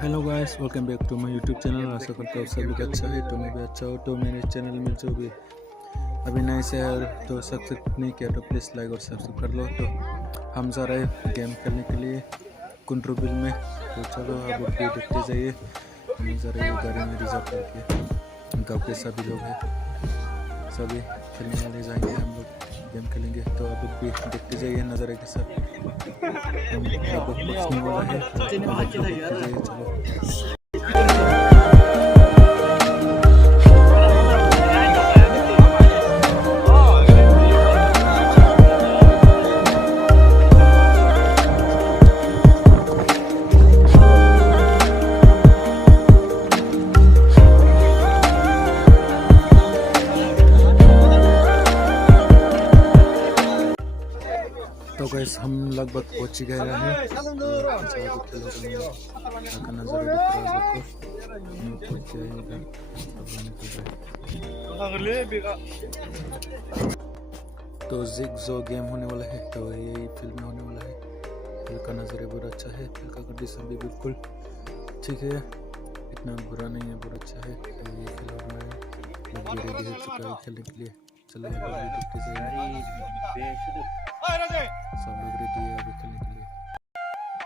Hello guys, welcome back to my YouTube channel. आशा करता हूँ सभी का अच्छा है, तो मैं भी अच्छा हूँ। तो मेरे चैनल में जो भी अभी नए से है तो सब्सक्राइब नहीं किया तो प्लीज़ लाइक और सब्सक्राइब कर लो। तो हम जा रहे हैं गेम खेलने के लिए कुंट्रोबिल में। तो चलो अब भी देखते जाइए। हम जा रहे हैं गाड़ी में रिजर्व करके। गाँव के सभी लोग हैं, सभी खेलने वाले जाएंगे, हम लोग गेम खेलेंगे। तो अब भी देखते जाइए नज़ारे के साथ। हम अब पहुँचने वाला है, तो देखते जाइए। चलो तो गैस हम लगभग पहुंच गए हैं। तो जिग जो गेम होने वाला है, तो यही फील्ड में होने वाला है। फील्ड का नज़ारा बहुत अच्छा है, फील्ड का कंडीशन भी बिल्कुल ठीक है, इतना बुरा नहीं है, बहुत अच्छा है। तो ये खेल हो रहा है, लोग रेडी हो चुका है खेलने के लिए। चलो देखते जाइए, सब लोग रेडी है अभी खेलने के लिए।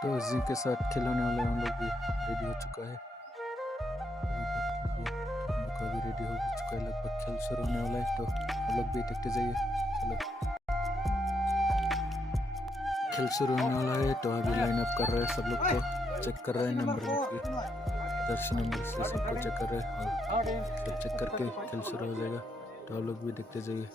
तो जिग के साथ खेलने वाले हम लोग भी रेडी हो चुका है। हम लोग अभी रेडी हो चुका है, लगभग खेल शुरू होने वाला है। तो हम लोग भी देखते जाइए। चलो खेल शुरू होने वाला है, तो अभी लाइन अप कर रहे हैं, सब लोग को चेक कर रहे हैं, नंबर लेके दर्शन नंबर से सबको चेक कर रहे हैं, और सब चेक करके खेल शुरू हो जाएगा। तो आप लोग भी देखते जाइए।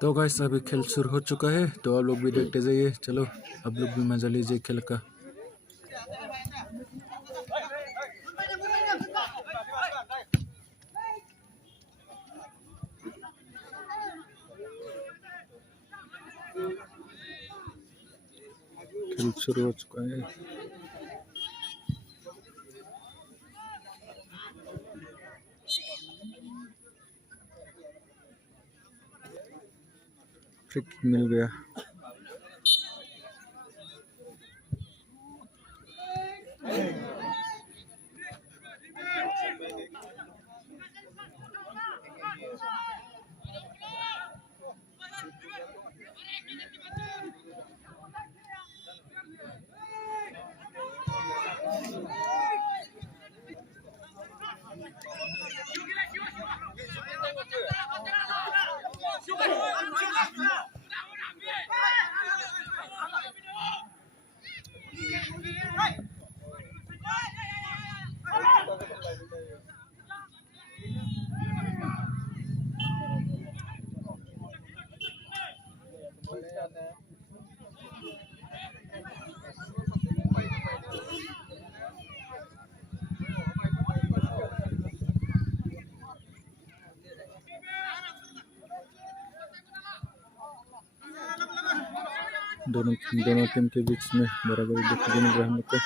तो गाइस अभी खेल शुरू हो चुका है, तो आप लोग भी देखते जाइए। चलो आप लोग भी मजा लीजिए खेल का। खेल शुरू हो चुका है। फ्री किक मिल गया। दोनों टीम के बीच में बराबरी देखने को मिल रहा है हम लोग को।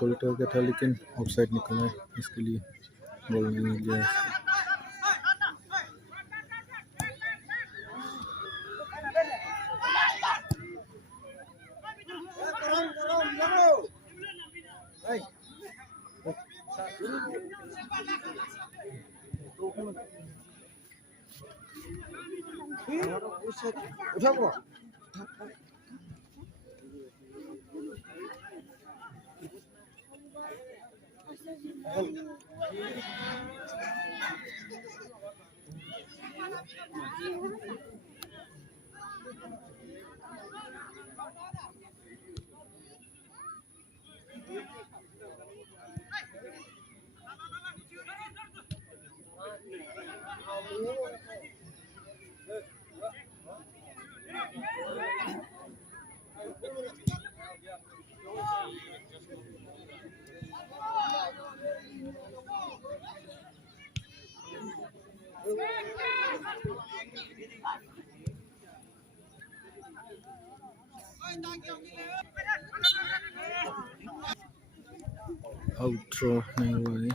गोल टारगेट था लेकिन ऑफसाइड निकला है, इसके लिए गोल नहीं मिल गया है। आउटरो नहीं हुआ है।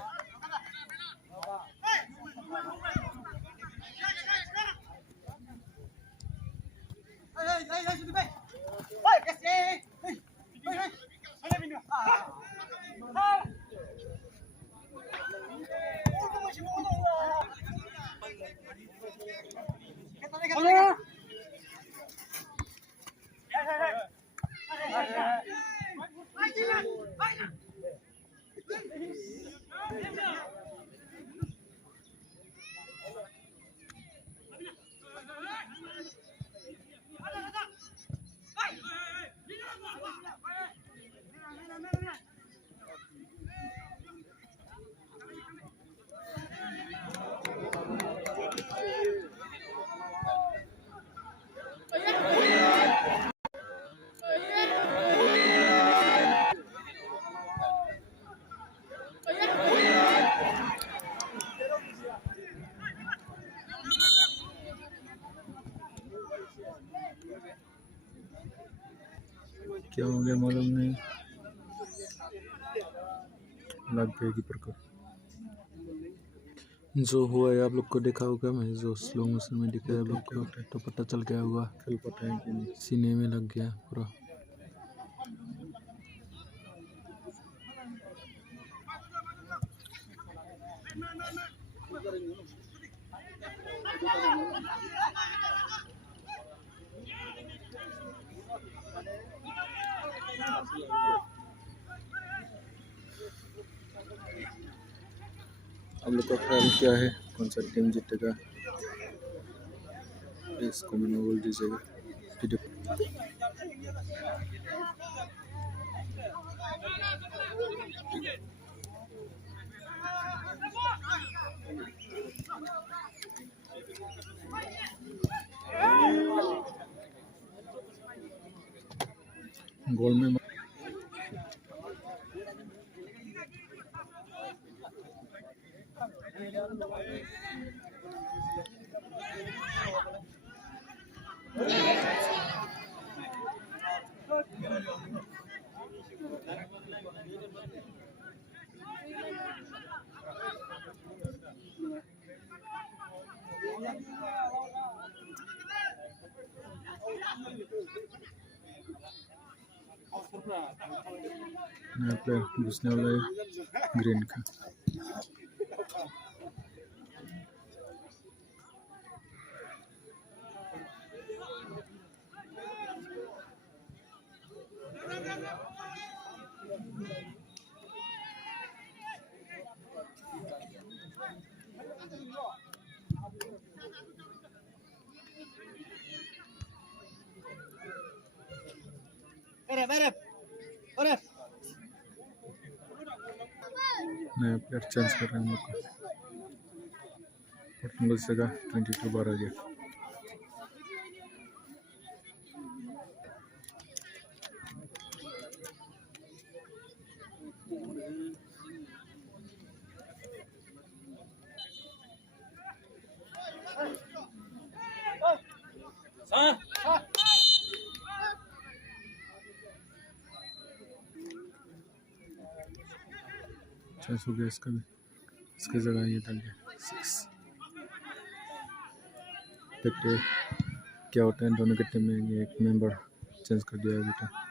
क्या हो गया मालूम नहीं, लग गया कीपर को। जो हुआ है आप लोग को देखा होगा, मैं जो स्लो मोशन में दिखाया आप लोग को, तो पता चल गया होगा। खेल पता है कि नहीं, सीने में लग गया पूरा। आप लोग का ख्याल क्या है, कौन सा टीम जीतेगा? प्लीज कमेंट में बोल दीजिएगा। गोल में नया प्लेयर घुसने वाला है ग्रीन का। नया प्लेयर चेंज कर रहे हैं हम लोग को। पोर्टुगल से 22 बार आ गया। चेंज हो गया इसका भी, इसकी जगह ये डाल गया 6। देखते क्या होता है दोनों के टीम में। ये एक मेंबर चेंज कर दिया अभी तक।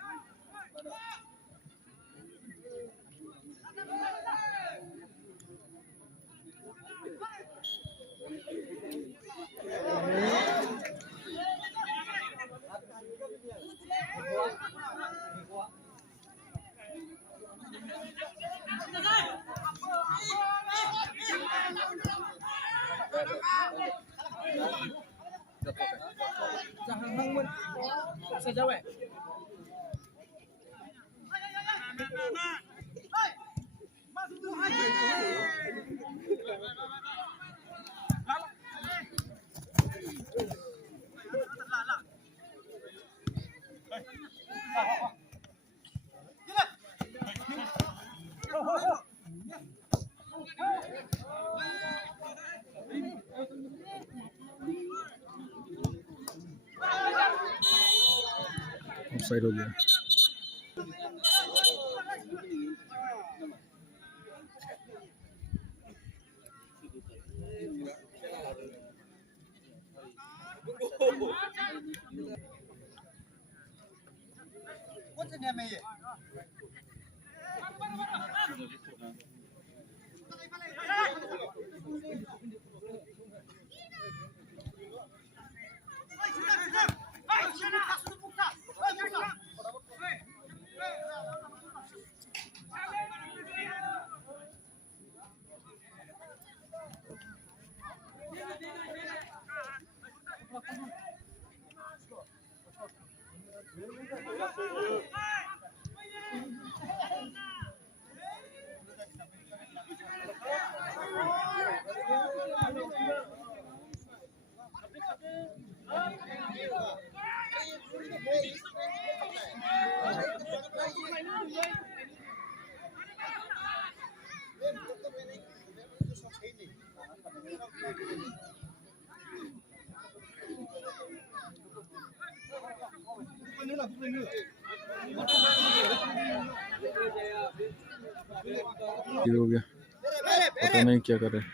ऑफसाइड हो गया। What's the name of it? ये हो गया, पता नहीं क्या कर रहे हैं।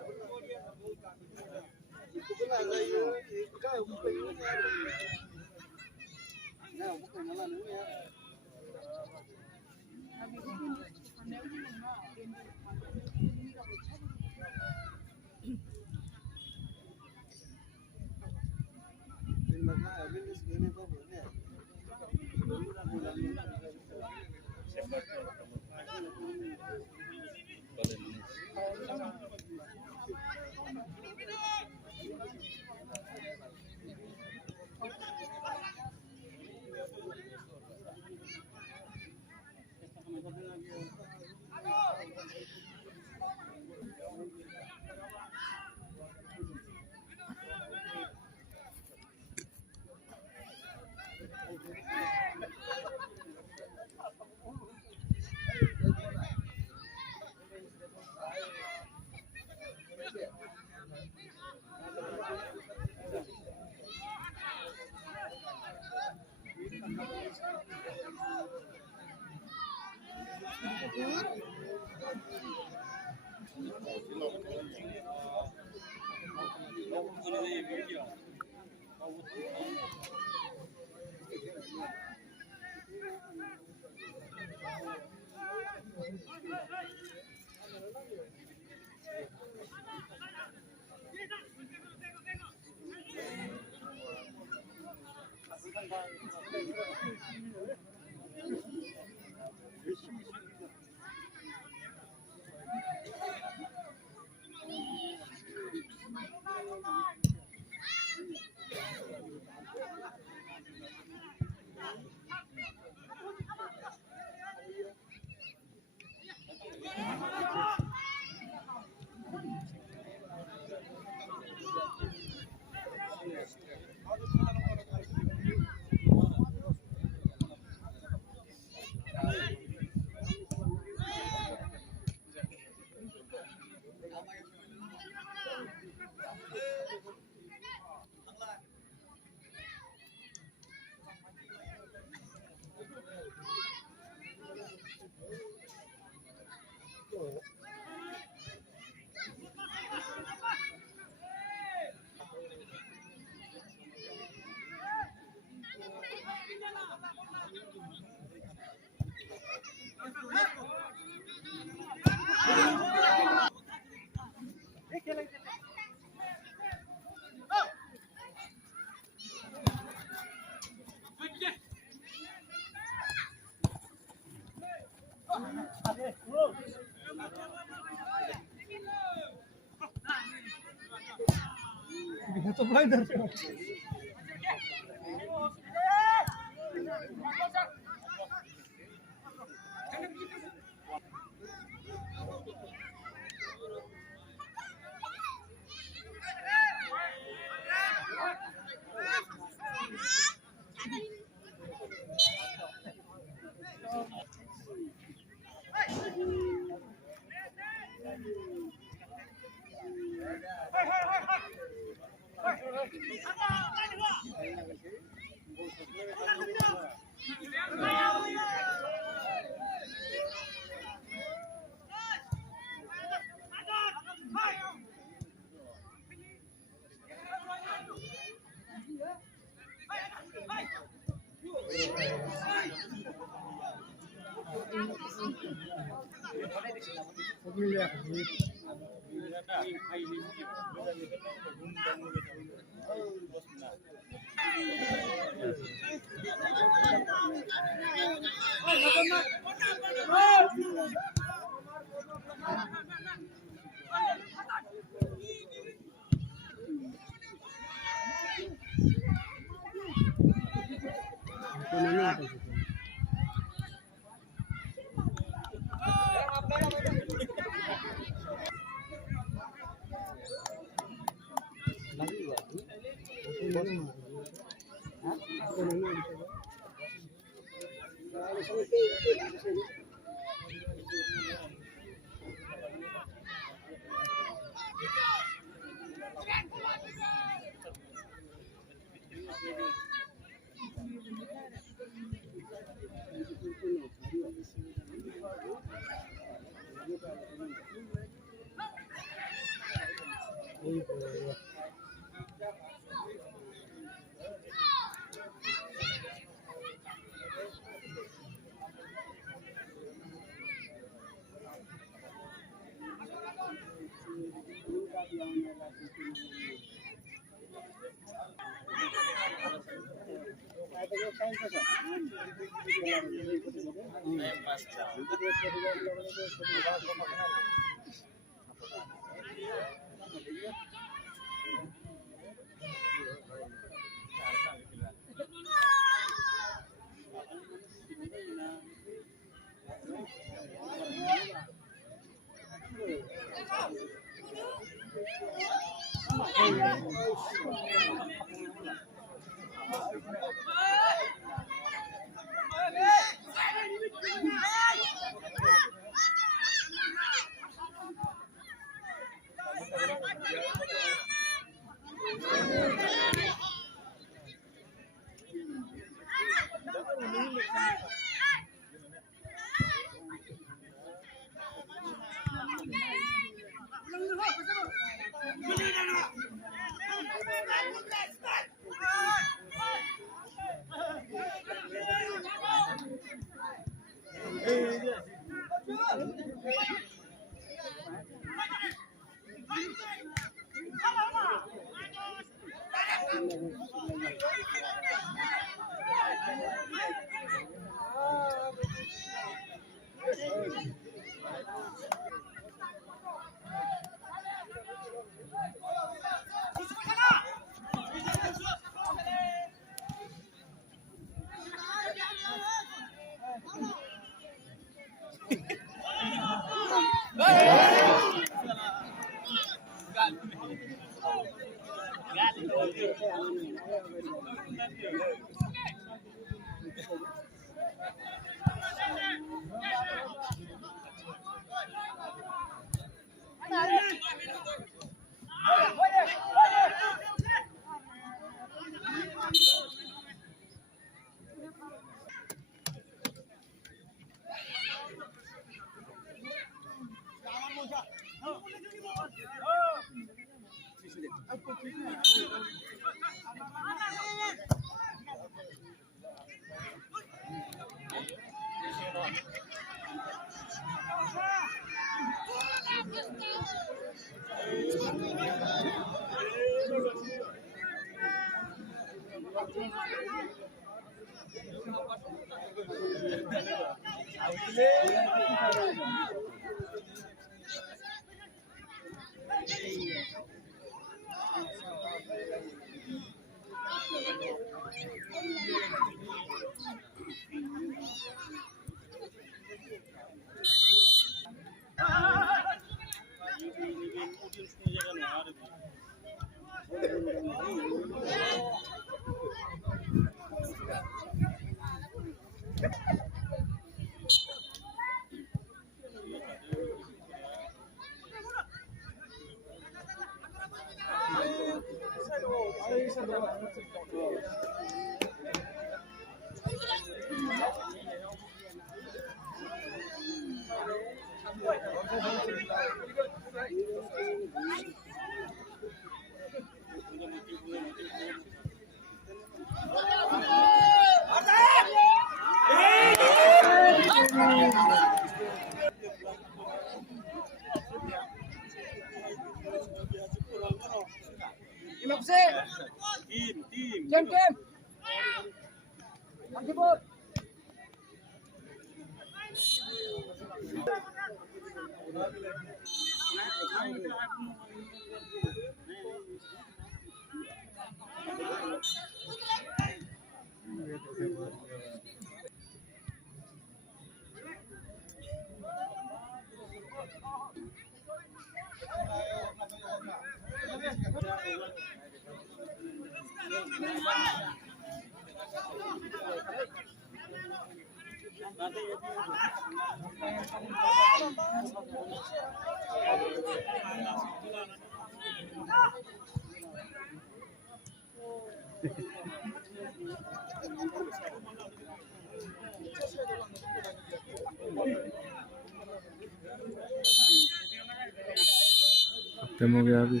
खत्म हो गया अभी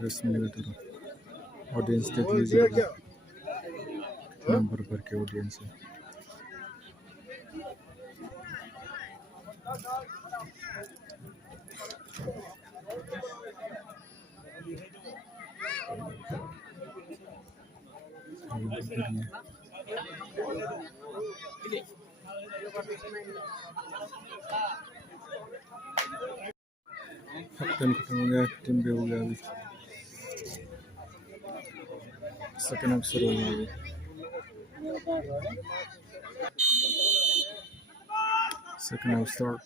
10 मिनट का ऑडियंस देख लीजिएगा नंबर भर के ऑडियंस है खत्म हो गया टीम भी हो गया अभी सेकंड हाफ शुरू होगा अभी सेकंड हाफ स्टार्ट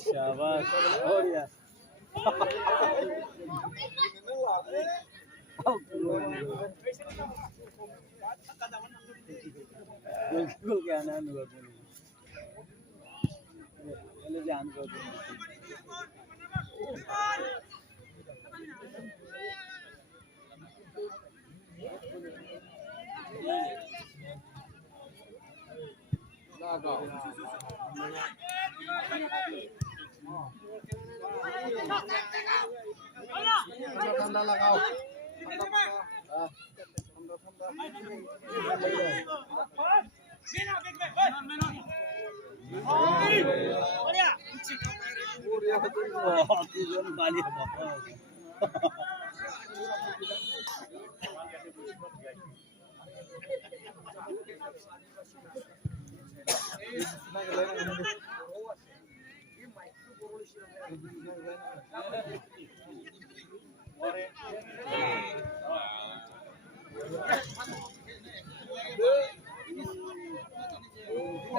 शाबाश और यार बिल्कुल क्या ना पहले जान को ठंडा लगाओ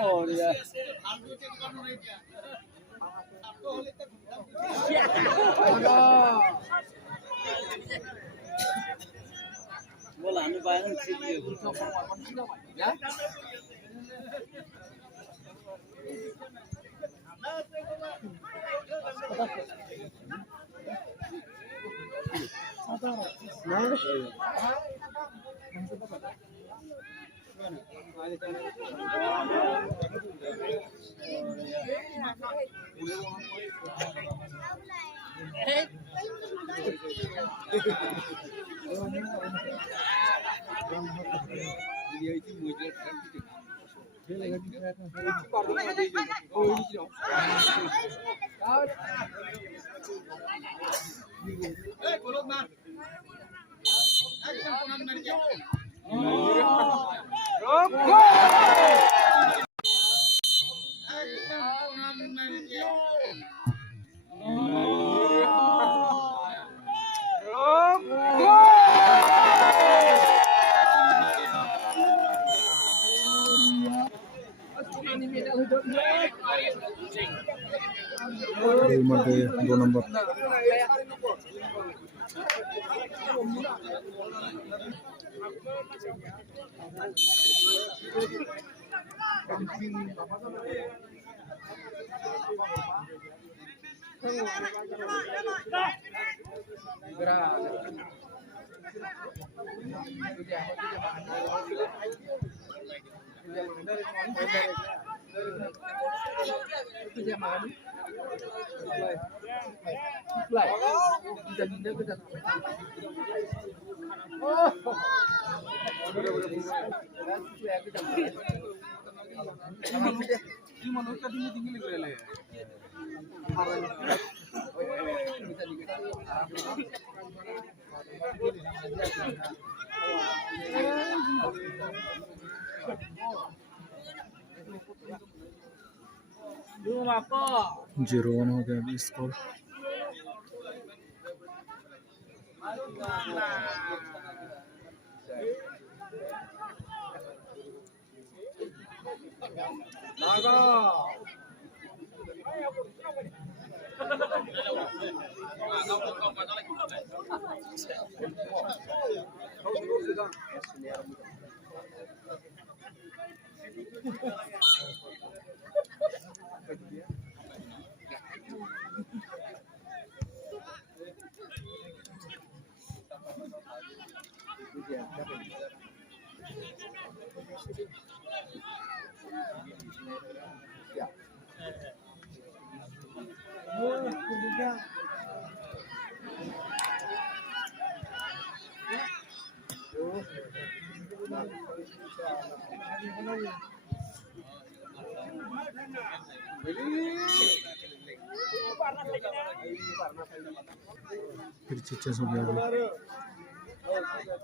और यार बोला हमें बाहर से এর মধ্যে 2 নম্বর Belum apa? 0-1 हो गया अभी स्कोर फिर चेंज हो गया अभी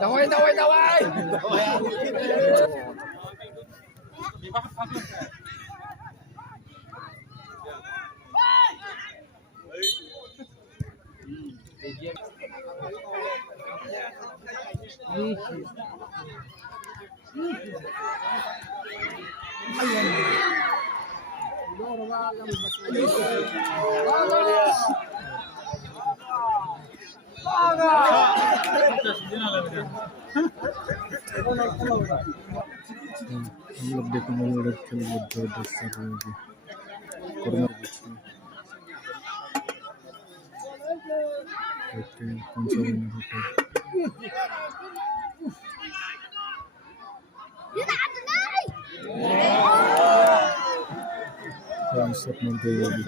Dawai, dawai, dawai. हम लोग देखने वाले खेल बहुत जबरदस्त चल रहे हैं कोरोना के बीच में। देखते हैं कौन सा विनर होता है। सब मिलते ही अभी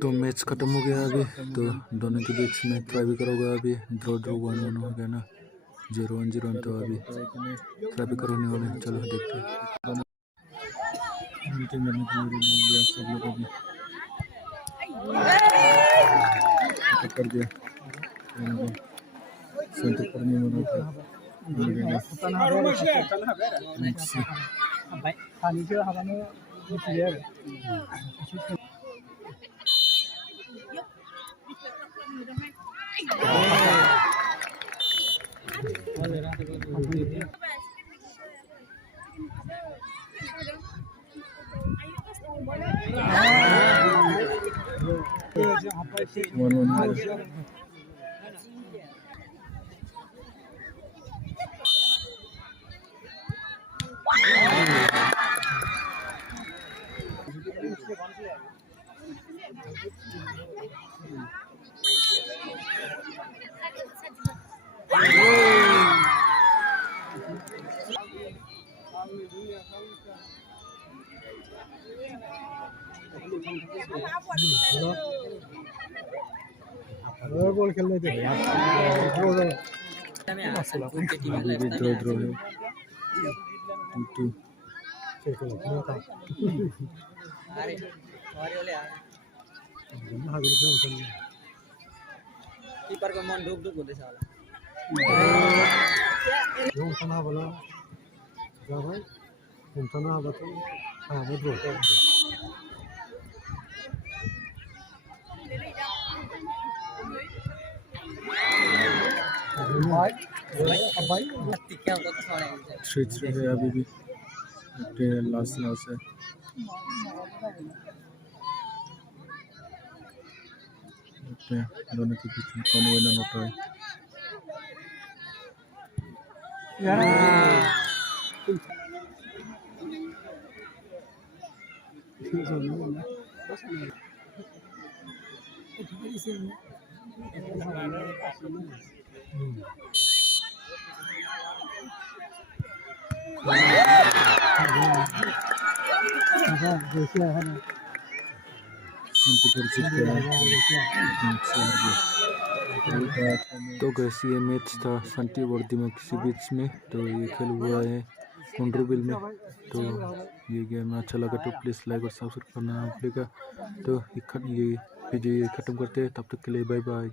तो मैच खत्म हो गया अभी। तो दोनों के बीच में ट्राई भी करोगा अभी ड्रॉ 1-1 हो गया ना 0-1 तो अभी ट्राई भी करने वाले हैं। चलो देखते हैं सब लोग अभी कर दिया सेंटर पर नहीं हो रहा बॉल खेलने दे अभी भी 2-2 है 2-2 कीपर को मन ढुक ढुक होते साला तना बोला जा भाई तना बता हाँ वो ड्रॉ भाई 3-3 है अभी भी लास्ट है दोनों के बीच में कौन विनर होता है तो कैसी ये मैच था संटी वर्दी में किसी बीच में तो ये खेल हुआ है मुंड्रुबिल में तो ये गेम अच्छा लगा तो प्लीज़ लाइक और सब्सक्राइब करना भूलिएगा तो ये वीडियो खत्म करते हैं तब तक के लिए बाय बाय।